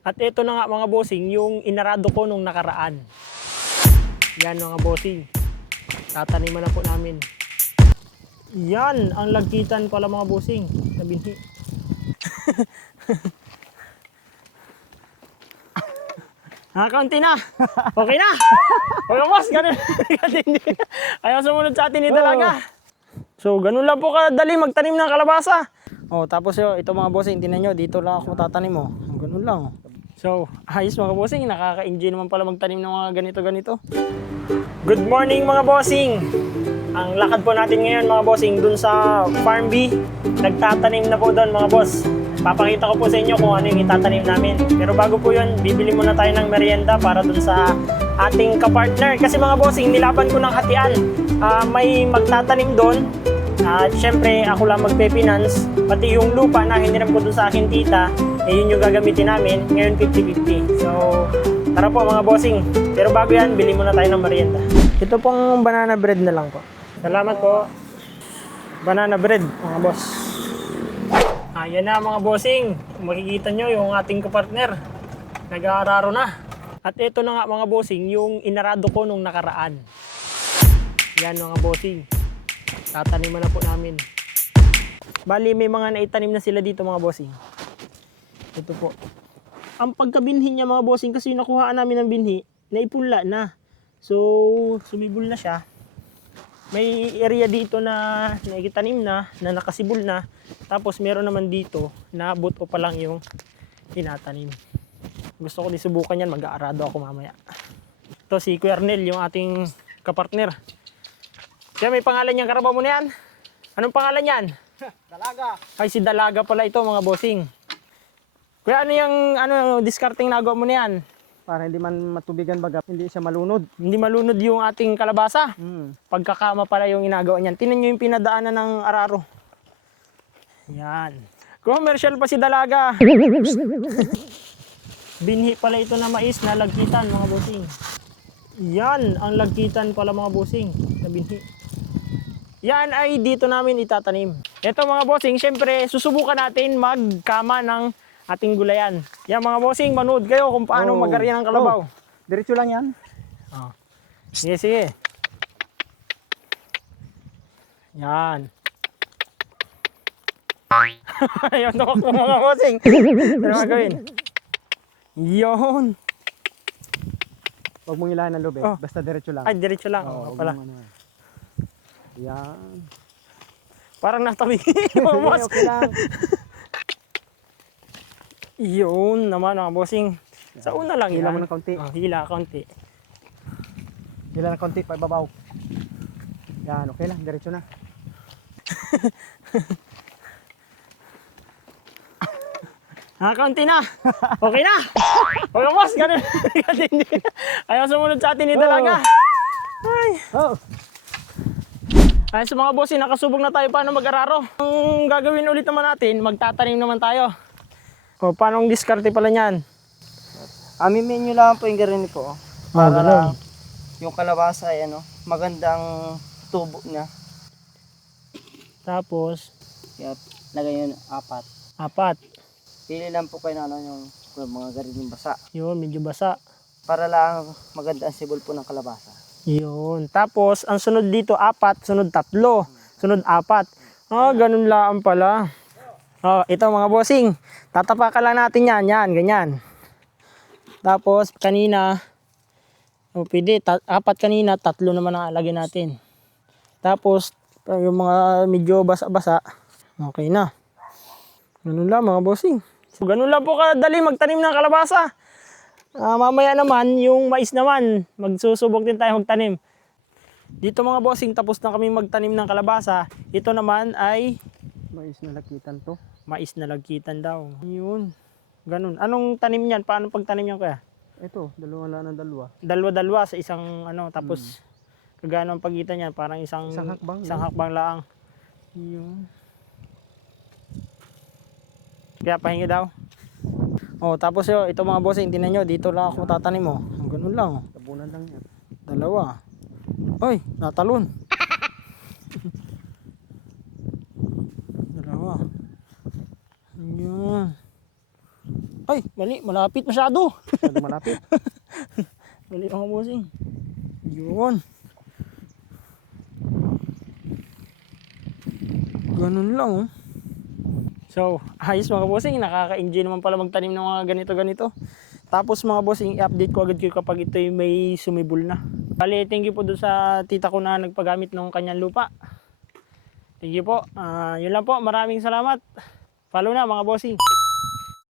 At ito na nga mga bossing, yung inarado ko nung nakaraan. Yan mga bossing. Tataniman na po namin. Yan, ang lagkitan pala mga bossing. Na binhi. Kaunti na. Okay na. Okay boss, ganun. Ayaw sumunod sa atin ni Dalaga. So, ganun lang po kadali magtanim ng kalabasa. Oh, tapos ito mga bossing, tingnan nyo, dito lang ako tatanim mo. Ganun lang. So, ayos mga bossing, nakaka-enjoy naman pala magtanim ng mga ganito-ganito. Good morning mga bossing! Ang lakad po natin ngayon mga bossing dun sa Farm B. Nagtatanim na po doon mga boss. Papakita ko po sa inyo kung ano yung itatanim namin. Pero bago po yun, bibili muna tayo ng merienda para dun sa ating kapartner. Kasi mga bossing, nilaban ko ng hatian. May magtatanim doon. At syempre, ako lang magpe-finance. Pati yung lupa na hiniram ko dun sa akin tita, yun yung gagamitin namin. Ngayon 50-50. So, tara po mga bossing. Pero bago yan, bili muna tayo ng merienda. Ito pong banana bread na lang po. Salamat po. Banana bread, mga boss. Ayan na mga bossing. Makikita nyo yung ating kapartner. Nag-aararo na. At ito na nga mga bossing, yung inarado ko nung nakaraan. Yan mga bossing. Tataniman na po namin. Bali, may mga naitanim na sila dito mga bossing. Ito po. Ang pagkabinhi niya mga bossing, kasi nakuhaan namin ng binhi, naipunla na. So, sumibol na siya. May area dito na naikitanim na nakasibol na. Tapos meron naman dito na buto pa lang yung tinatanim. Gusto ko din subukan yan, mag-aarado ako mamaya. Ito si Kuya Arnel, yung ating kapartner. Kaya may pangalan niyang karabaw mo na yan? Anong pangalan yan? Dalaga. Ay, si Dalaga pala ito mga bossing. Kuya, ano yung discarding nagawa mo na yan? Para hindi man matubigan baga, hindi siya malunod. Hindi malunod yung ating kalabasa. Hmm. Pagkakama pala yung inagawa niyan. Tingnan nyo yung pinadaanan ng araro. Yan. Commercial pa si Dalaga. Binhi pala ito na mais na lagkitan mga bossing. Yan, ang lagkitan pala mga bossing na binhi. Yan ay dito namin itatanim. Ito mga bossing, syempre susubukan natin magkama ng ating gulayan. Yan mga bossing, manood kayo kung paano magarya ng kalabaw. Diretso lang yan. Sige, sige. Yan. Ayaw na ako mga bossing. Ano gagawin? Yun. Huwag mong ilahan ng loob eh. Oh. Basta diretso lang. Ay, diretso lang. Oo, Pala. Yan. Parang natabi. Sige, okay lang. Yun naman mga bossing. Sa una lang Hila yan. mo ng kaunti. Hila, kaunti. Hila ng kaunti, paibabaw. Yan, okay lang. Diretso na. Kaunti na. Okay na. Okay boss, ganun. Ayaw sumunod sa atin ni Dalaga. Ay. Oh. Ay, sa mga bossing, nakasubok na tayo paano mag-araro. Ang gagawin ulit naman natin, magtatanim naman tayo. O, paano ang diskarte pala niyan? Amimin nyo lang po yung garini po. Para Yung kalabasa ay magandang tubo niya. Tapos, Kaya lagay yun 4. 4. Pili lang po kayo ng yung mga garining basa. Yun, medyo basa. Para lang maganda ang sibol po ng kalabasa. Yun. Tapos, ang sunod dito, 4. Sunod 3. Sunod 4. Ganun lang pala. Ito mga bossing. Tatapakan lang natin yan. Yan, ganyan. Tapos, kanina, pwede, 4 kanina, 3 naman ang alagay natin. Tapos, yung mga medyo basa-basa, okay na. Ganun lang mga bossing. So, ganun lang po kadali magtanim ng kalabasa. Mamaya naman, yung mais naman, magsusubok din tayo magtanim. Dito mga bossing, tapos na kami magtanim ng kalabasa. Ito naman ay Mais na lakitan to. mais na lagkitan daw. Yun. Ganun. Anong tanim niyan? Paano pagtanim niyan kaya? Ito, dalawa lang ng dalawa. Dalawa-dalawa sa isang tapos kagano ang pagitan niyan? Parang isang hakbang lang. Yun. Kaya pahingi daw. Tapos ito mga bossing, tingnan nyo, dito lang ako tatanim mo. Ganun lang. Tabunan lang yan. Dalawa. Ay, natalon. Dalawa. Yun. Ay, mali, malapit masyado. Masyado malapit. Mali mga bossing. Yun. Ganun lang oh. So, ayos mga bossing, nakaka-enjoy naman pala magtanim ng mga ganito-ganito. Tapos mga bossing, i-update ko agad kayo kapag ito'y may sumibol na. Bali, thank you po doon sa tita ko na nagpagamit ng kanyang lupa. Thank you po. Yun lang po, maraming salamat. Follow na mga bossing.